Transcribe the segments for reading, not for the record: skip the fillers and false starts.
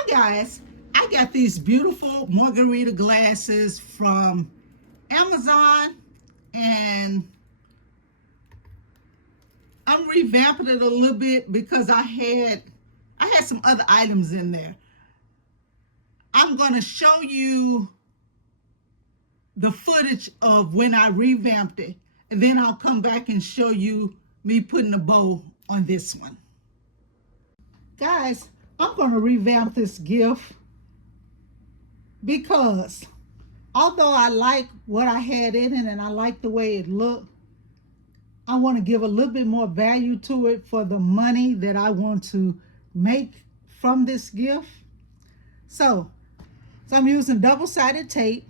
Hi guys, I got these beautiful Margarita glasses from Amazon and I'm revamping it a little bit because I had some other items in there. I'm going to show you the footage of when I revamped it, and then I'll come back and show you me putting a bow on this one. Guys, I'm going to revamp this gift because although I like what I had in it and I like the way it looked, I want to give a little bit more value to it for the money that I want to make from this gift. So I'm using double-sided tape.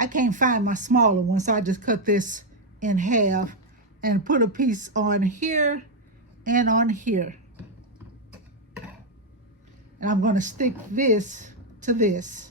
I can't find my smaller one, so I just cut this in half and put a piece on here and on here. And I'm going to stick this to this.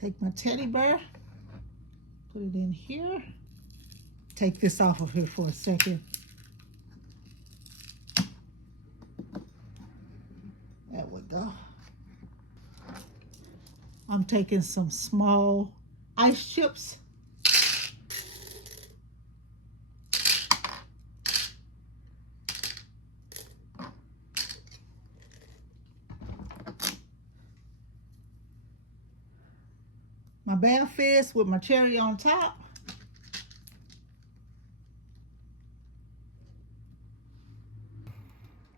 Take my teddy bear, put it in here. Take this off of here for a second. There we go. I'm taking some small ice chips. My bear fist with my cherry on top.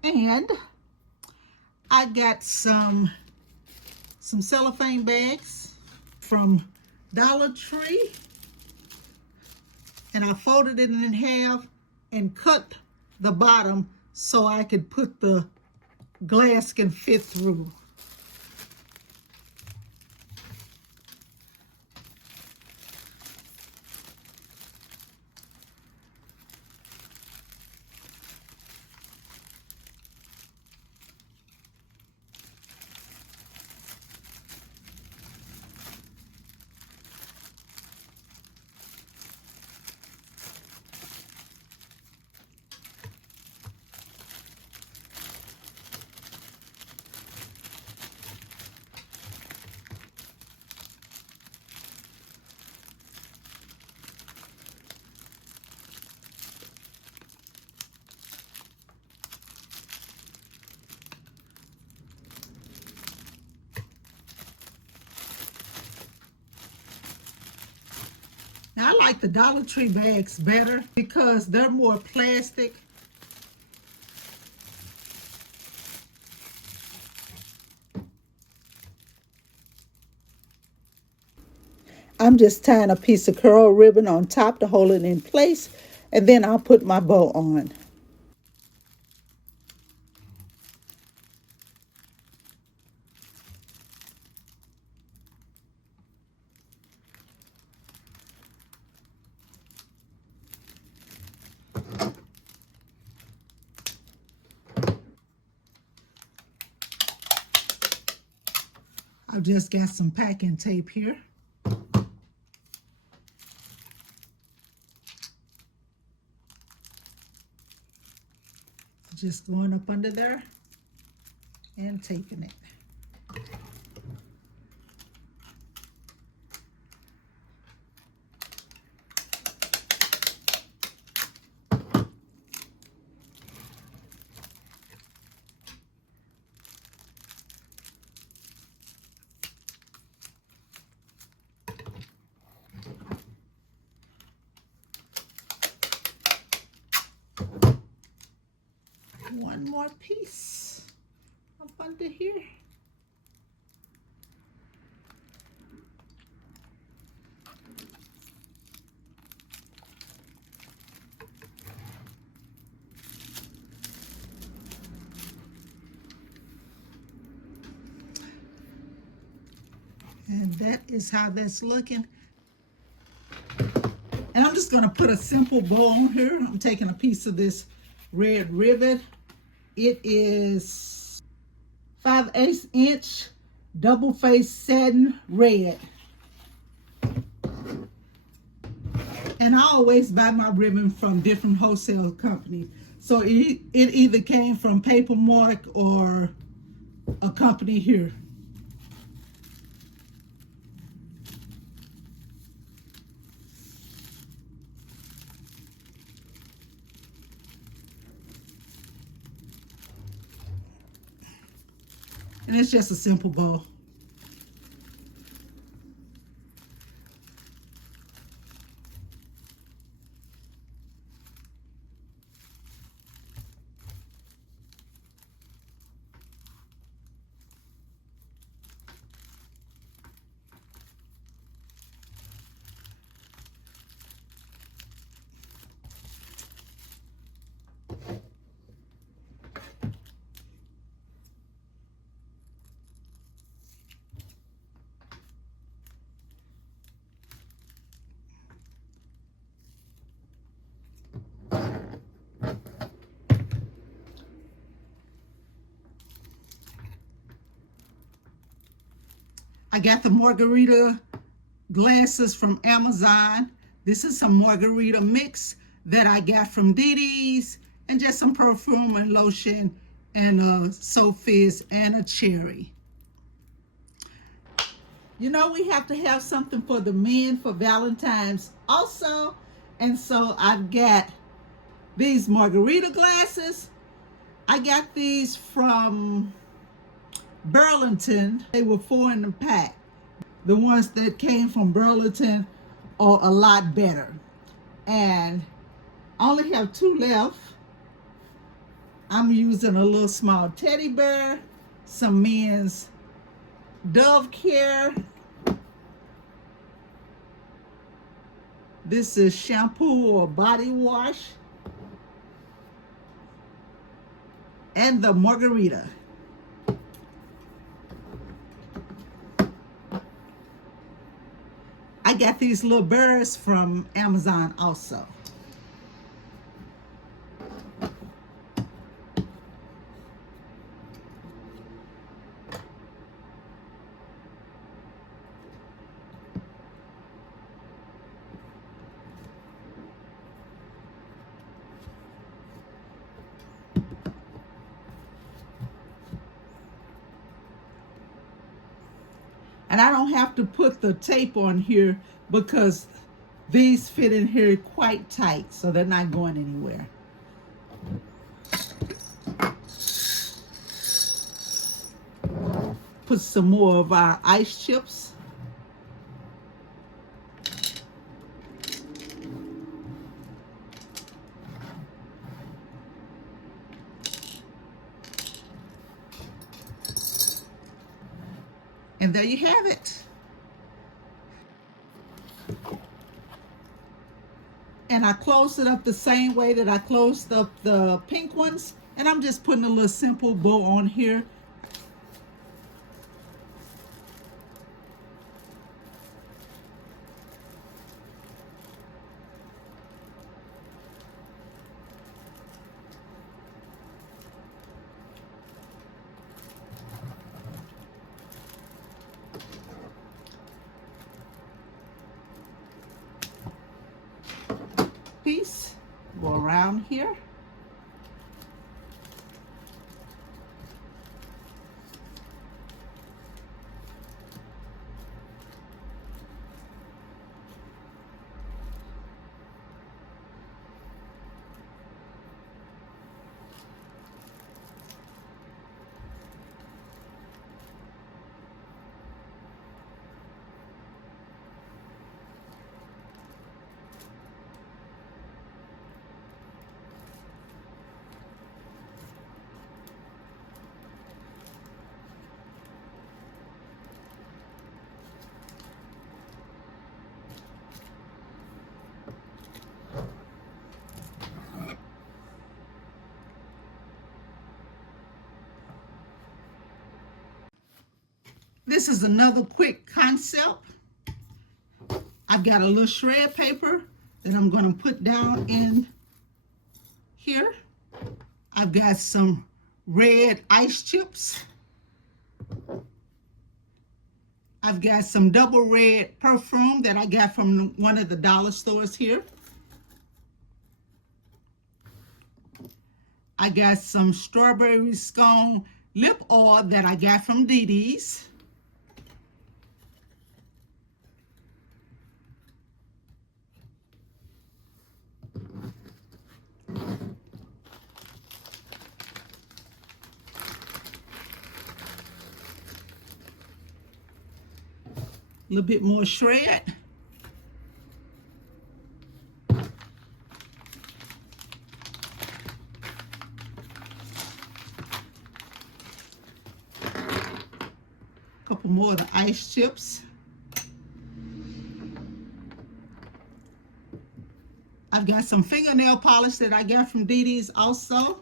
And I got some cellophane bags from Dollar Tree. And I folded it in half and cut the bottom so I could put the glass can fit through. Now, I like the Dollar Tree bags better because they're more plastic. I'm just tying a piece of curl ribbon on top to hold it in place, and then I'll put my bow on. I've just got some packing tape here. Just going up under there and taping it. One more piece up under here. And that is how that's looking. And I'm just going to put a simple bow on here. I'm taking a piece of this red ribbon. It is 5/8 inch double face satin red. And I always buy my ribbon from different wholesale companies. So it either came from Papermark or a company here. And it's just a simple bow. I got the Margarita glasses from Amazon. This is some Margarita mix that I got from Didi's, and just some perfume and lotion and a soap fizz and a cherry. You know, we have to have something for the men for Valentine's also. And so I've got these Margarita glasses. I got these from Burlington. They were 4 in the pack. The ones that came from Burlington are a lot better. And I only have 2 left. I'm using a little small teddy bear, some men's Dove Care. This is shampoo or body wash. And the Margarita. I got these little birds from Amazon also. And I don't have to put the tape on here because these fit in here quite tight, so they're not going anywhere. Put some more of our ice chips. And there you have it. And I closed it up the same way that I closed up the pink ones. And I'm just putting a little simple bow on here. Piece, go around here. This is another quick concept. I've got a little shred paper that I'm going to put down in here. I've got some red ice chips. I've got some double red perfume that I got from one of the dollar stores here. I got some strawberry scone lip oil that I got from Dee Dee's. A little bit more shred. Couple more of the ice chips. I've got some fingernail polish that I got from Dee Dee's also.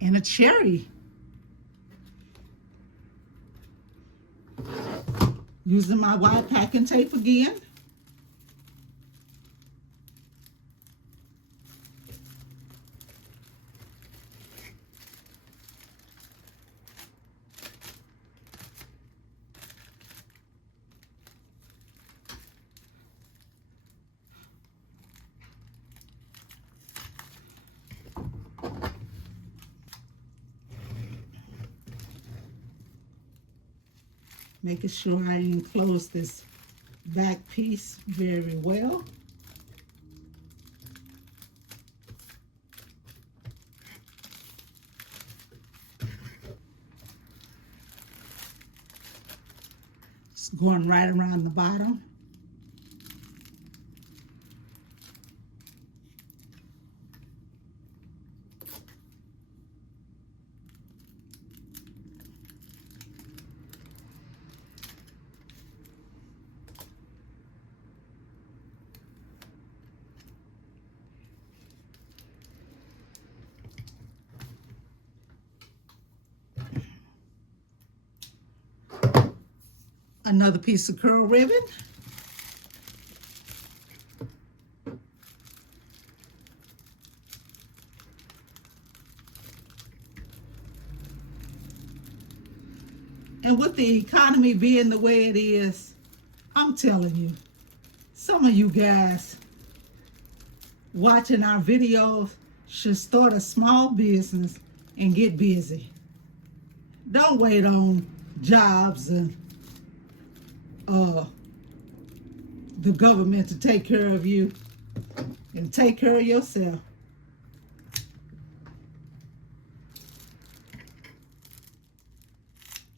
And a cherry. Using my wide packing tape again. Making sure I enclose this back piece very well. It's going right around the bottom. Another piece of curl ribbon. And with the economy being the way it is, I'm telling you, some of you guys watching our videos should start a small business and get busy. Don't wait on jobs and the government to take care of you, and take care of yourself.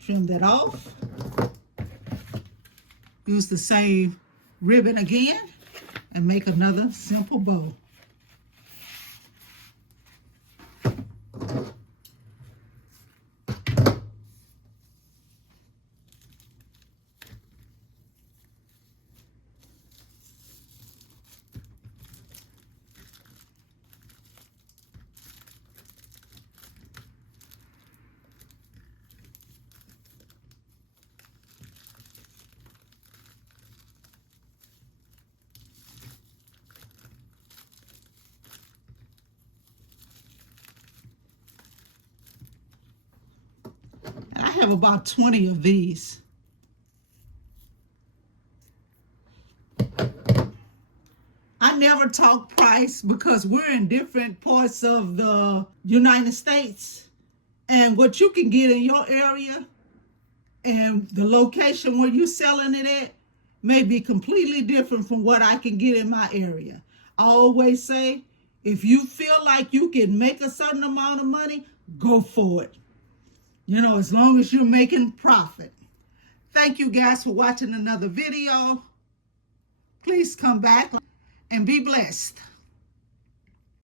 Trim that off. Use the same ribbon again and make another simple bow. I have about 20 of these. I never talk price because we're in different parts of the United States, and what you can get in your area and the location where you're selling it at may be completely different from what I can get in my area. I always say, if you feel like you can make a certain amount of money, go for it. You know, as long as you're making profit. Thank you guys for watching another video. Please come back and be blessed.